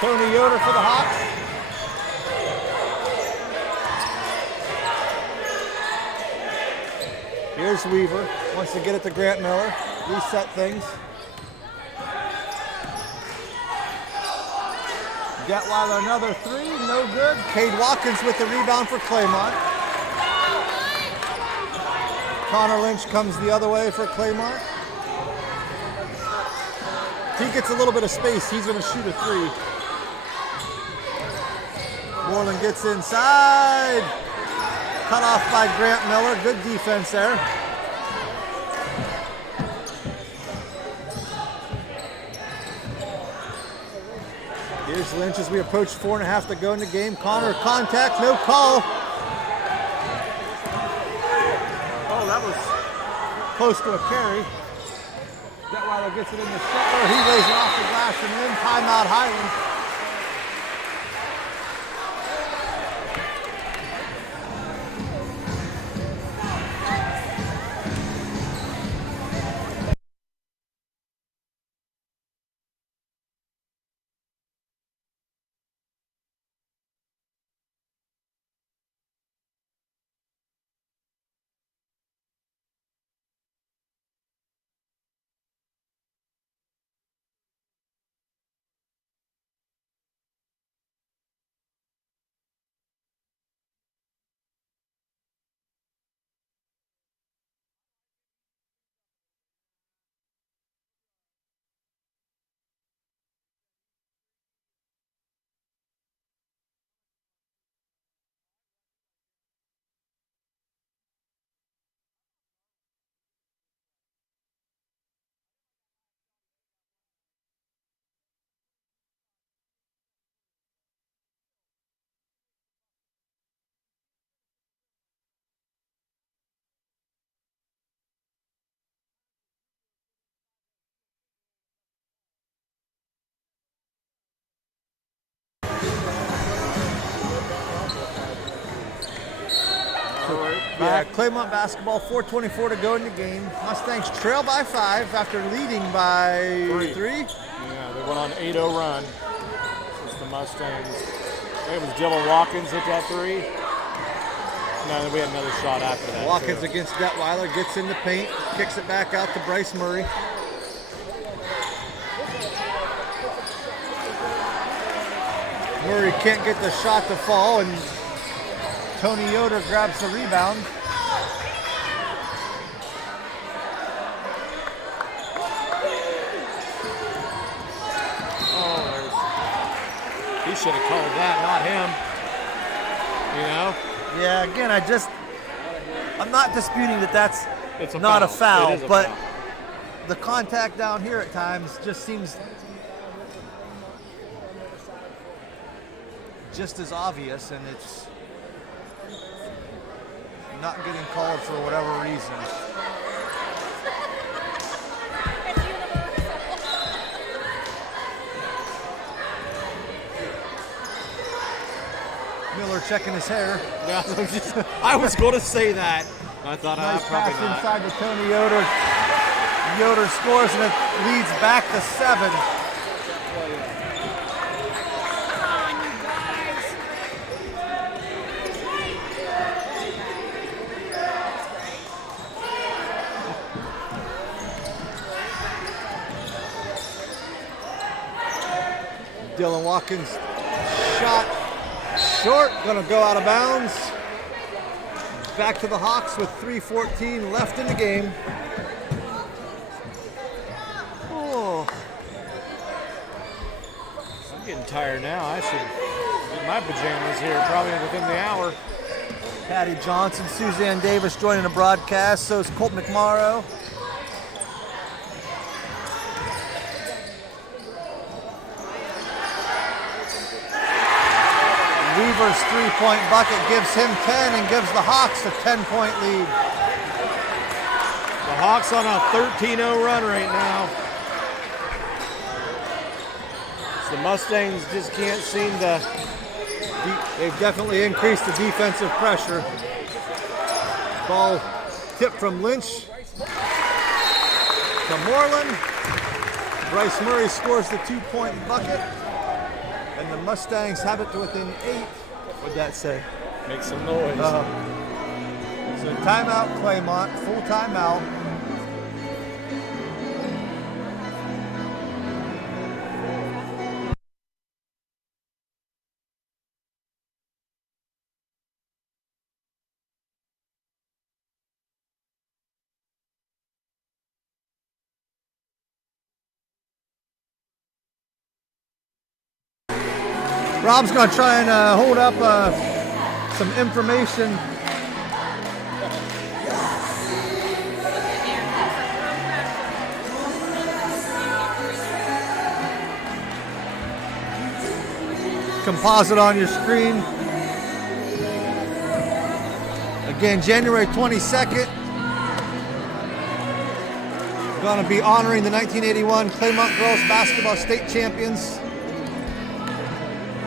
Tony Yoder for the Hawks. Here's Weaver. Wants to get it to Grant Miller. Reset things. Detweiler another three. No good. Cade Watkins with the rebound for Claymont. Connor Lynch comes the other way for Claymont. If he gets a little bit of space, he's going to shoot a three. Moreland gets inside. Cut off by Grant Miller. Good defense there. Here's Lynch as we approach 4.5 to go in the game. Connor contact, no call. Oh, that was close to a carry. Detweiler gets it in the center. He lays it off the glass and in. Timeout Hiland. Yeah, Claymont basketball, 4:24 to go in the game. Mustangs trail by 5 after leading by 3. Yeah, they went on an 8-0 run. It's the Mustangs. I think it was Dylan Watkins hit that 3. No, we had another shot after that. Watkins against Detweiler, gets in the paint, kicks it back out to Bryce Murray. Murray can't get the shot to fall, and Tony Yoder grabs the rebound. He should have called that, not him. You know? Yeah, again, I'm not disputing that that's It's not a foul, It is a but foul. the contact down here at times just seems just as obvious, and it's not getting called for whatever reason. Miller checking his hair. Yeah, I was going to say that. I thought Nice probably pass not. inside to Tony Yoder. Yoder scores, and it leads back to 7. Dylan Watkins shot short, gonna go out of bounds. Back to the Hawks with 3:14 left in the game. Oh, I'm getting tired now. I should get my pajamas here probably within the hour. Patty Johnson, Suzanne Davis joining the broadcast. So is Colt McMorrow. Weaver's 3-point bucket gives him 10 and gives the Hawks a 10-point lead. The Hawks on a 13-0 run right now. The Mustangs just can't seem to. They've definitely increased the defensive pressure. Ball tipped from Lynch to Moreland. Bryce Murray scores the 2-point bucket. And the Mustangs have it to within 8. What'd that say? Make some noise. So timeout Claymont, full timeout. Rob's gonna try and hold up some information. Composite on your screen. Again, January 22nd. Going to be honoring the 1981 Claymont girls basketball state champions.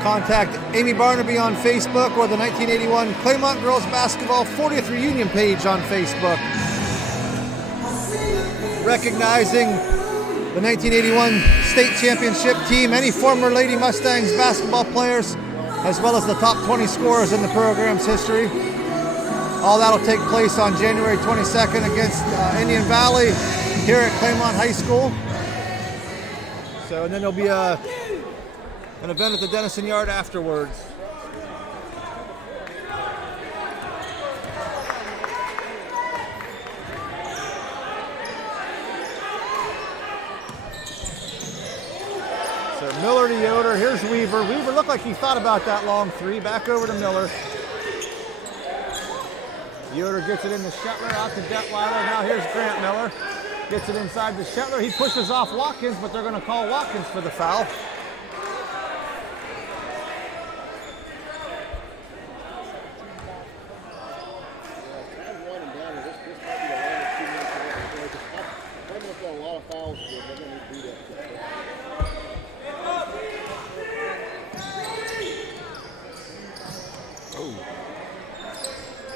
Contact Amy Barnaby on Facebook or the 1981 Claymont girls basketball 40th reunion page on Facebook. Recognizing the 1981 state championship team, any former Lady Mustangs basketball players, as well as the top 20 scorers in the program's history. All that'll take place on January 22nd against Indian Valley here at Claymont High School. So, and then there'll be an event at the Dennison Yard afterwards. So Miller to Yoder. Here's Weaver. Weaver looked like he thought about that long three. Back over to Miller. Yoder gets it into Shetler, out to Detweiler. Now here's Grant Miller. Gets it inside to Shetler. He pushes off Watkins, but they're going to call Watkins for the foul.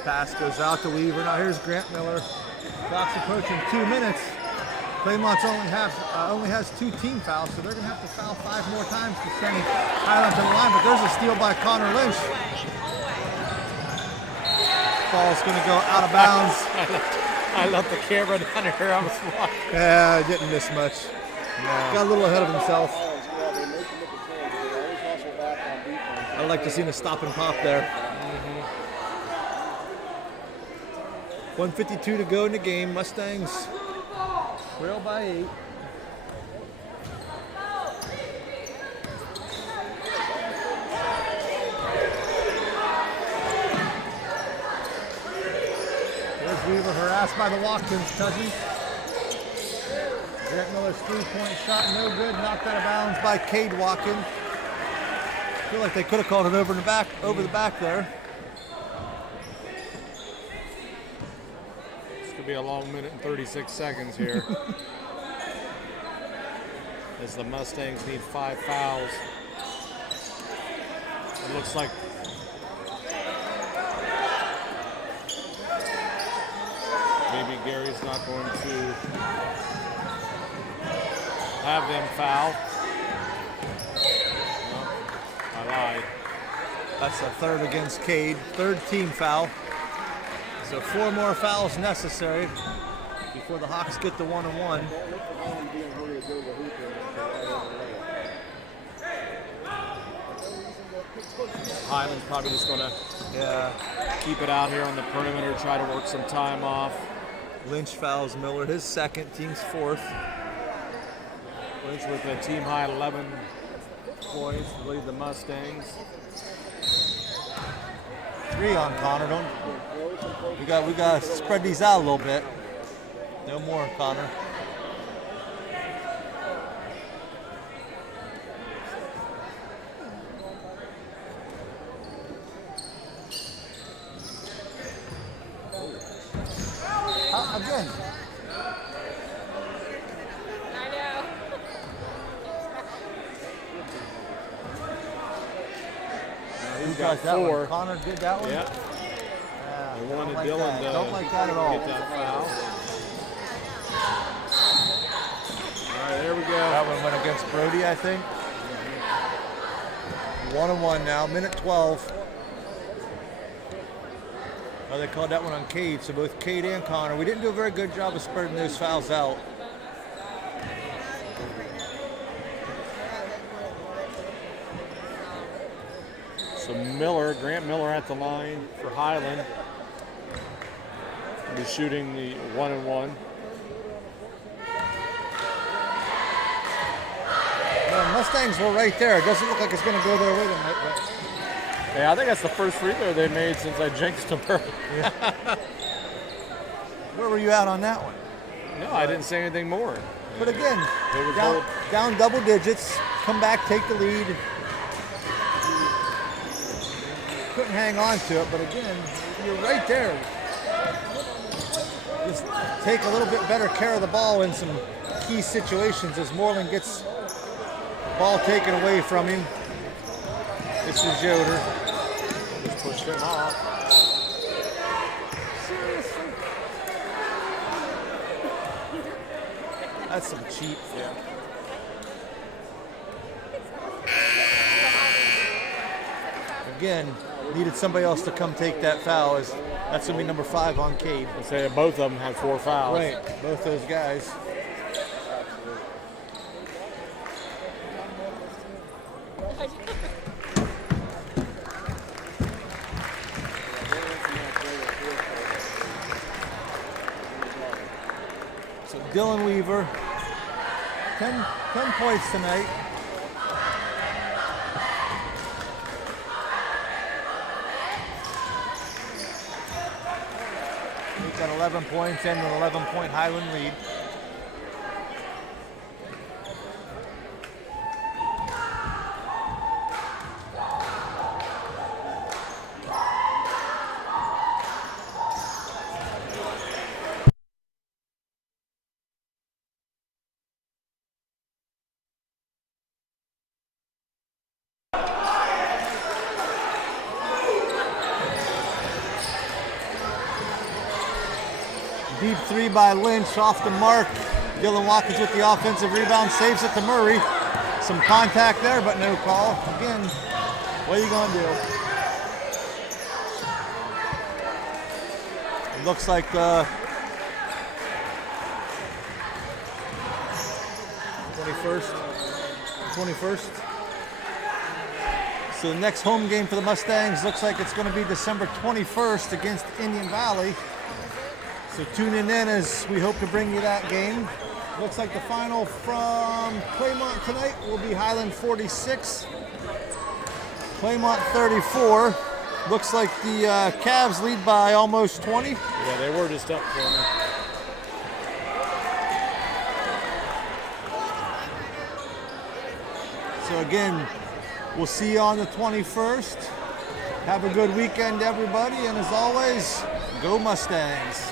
Pass goes out to Weaver. Now here's Grant Miller. Clock's approaching 2 minutes. Claymont's only has 2 team fouls, so they're going to have to foul 5 more times to send Hiland to the line. But there's a steal by Connor Lynch. Ball's going to go out of bounds. I left the camera down here. I was watching. Yeah, didn't miss much. Got a little ahead of himself. I'd like to see him stop and pop there. 1:52 to go in the game. Mustangs trail by 8. There's Weaver harassed by the Watkins cousins. Grant Miller's 3-point shot, no good. Knocked out of bounds by Cade Watkins. I feel like they could have called it over the back there. Be a long minute and 36 seconds here as the Mustangs need 5 fouls. It looks like maybe Gary's not going to have them foul. No, I lied. That's the third against Cade, 3rd team foul. So 4 more fouls necessary before the Hawks get to 1-1. Hiland's probably just going to keep it out here on the perimeter, try to work some time off. Lynch fouls Miller, his 2nd, team's 4th. Lynch with a team high 11 points to lead the Mustangs. 3 on Connor. We got to spread these out a little bit. No more, Connor. Again. I know. Who got that 4. one? Connor did that one? Yeah. wanted like Dylan that. to Don't like that at all. get that foul. All right, there we go. That one went against Brody, I think. 1-1 now, minute 12. Oh, they called that one on Cade, so both Cade and Connor. We didn't do a very good job of spreading those fouls out. So Miller, Grant Miller at the line for Hiland. He'll be shooting the 1-1. Well, Mustangs were right there. It doesn't look like it's going to go their way tonight, but Yeah, I think that's the first free throw they made since I jinxed them early. where were you at on that one? No, I didn't say anything more. But again, They were down, told- down double digits, come back, take the lead. Couldn't hang on to it, but again, you're right there. Just take a little bit better care of the ball in some key situations as Moreland gets the ball taken away from him. This is Yoder. Just pushed him off. Seriously? That's some cheap. Yeah. Again, needed somebody else to come take that foul. That's going to be number 5 on Cade. I say both of them had 4 fouls. Right, both those guys. So Dylan Weaver, 10 points tonight. He's got 11 points and an 11-point Hiland lead. Deep 3 by Lynch off the mark. Dylan Watkins with the offensive rebound, saves it to Murray. Some contact there, but no call. Again, what are you going to do? It looks like the 21st. So the next home game for the Mustangs looks like it's going to be December 21st against Indian Valley. So tune in as we hope to bring you that game. Looks like the final from Claymont tonight will be Hiland 46, Claymont 34. Looks like the Cavs lead by almost 20. Yeah, they were just up for me. So again, we'll see you on the 21st. Have a good weekend, everybody, and as always, go Mustangs.